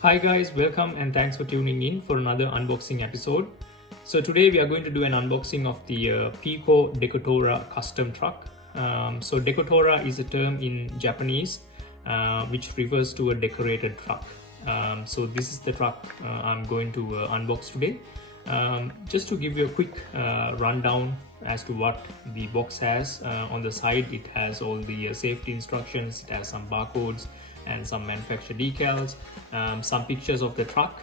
Hi guys, welcome and thanks for tuning in for another unboxing episode. So today we are going to do an unboxing of the Peako Dekotora custom truck. So Dekotora is a term in Japanese which refers to a decorated truck. So this is the truck I'm going to unbox today. Just to give you a quick rundown as to what the box has. On the side it has all the safety instructions, it has some barcodes and some manufacturer decals, some pictures of the truck,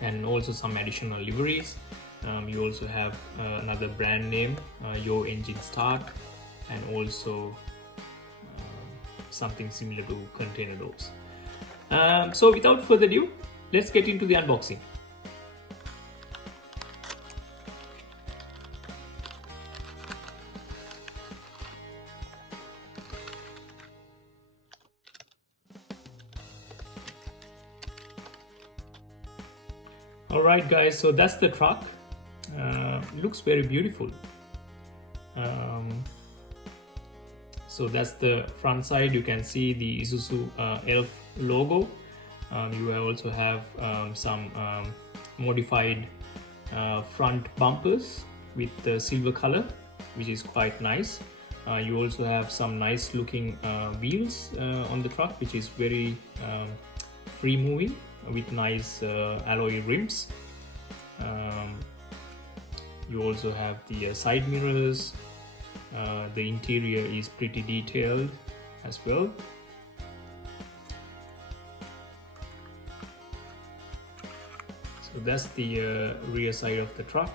and also some additional liveries. You also have another brand name, YoEngineStart, and also something similar to container doors. So without further ado, let's get into the unboxing. Alright guys, so that's the truck. Looks very beautiful. So that's the front side. You can see the Isuzu ELF logo. You also have some modified front bumpers with the silver color, which is quite nice. You also have some nice looking wheels on the truck, which is very free moving with nice alloy rims. You also have the side mirrors. The interior is pretty detailed as well. So that's the rear side of the truck.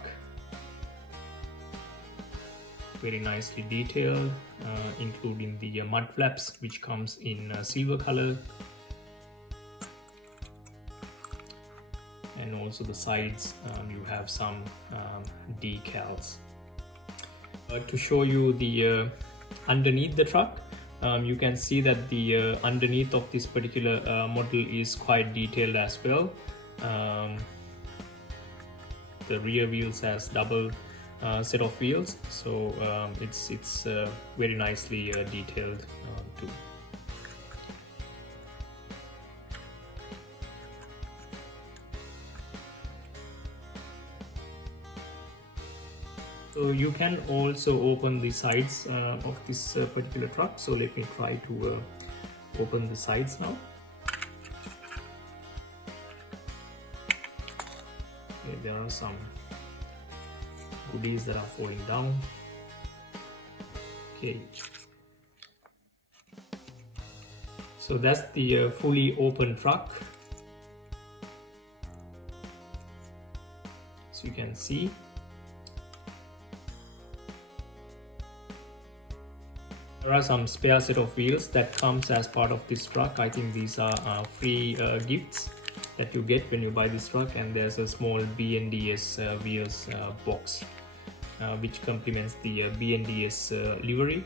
Very nicely detailed, including the mud flaps, which comes in silver color. And also the sides, you have some decals. To show you the underneath the truck, you can see that the underneath of this particular model is quite detailed as well. The rear wheels has double set of wheels, so it's very nicely detailed too. So you can also open the sides of this particular truck. So let me try to open the sides now. Okay, there are some goodies that are falling down. Okay. So that's the fully open truck. So you can see. There are some spare set of wheels that comes as part of this truck. I think these are free gifts that you get when you buy this truck, and there's a small BNDS wheels box which complements the BNDS livery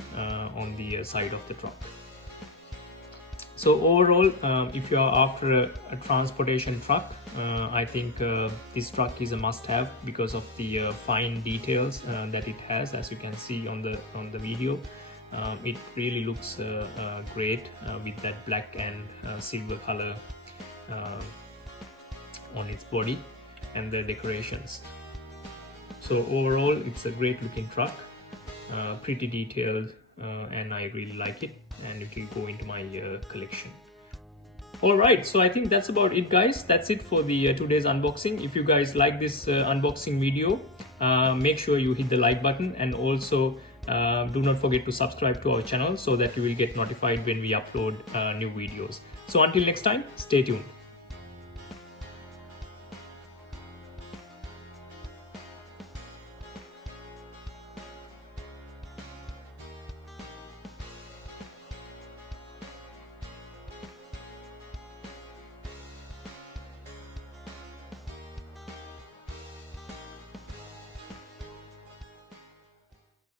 on the side of the truck. So overall, if you are after a transportation truck, I think this truck is a must-have because of the fine details that it has, as you can see on the video. It really looks great with that black and silver color on its body and the decorations. So overall, it's a great looking truck, pretty detailed, and I really like it, and it will go into my collection. Alright, so I think that's about it guys. That's it for the today's unboxing. If you guys like this unboxing video, make sure you hit the like button, and also do not forget to subscribe to our channel so that you will get notified when we upload new videos. So until next time, stay tuned.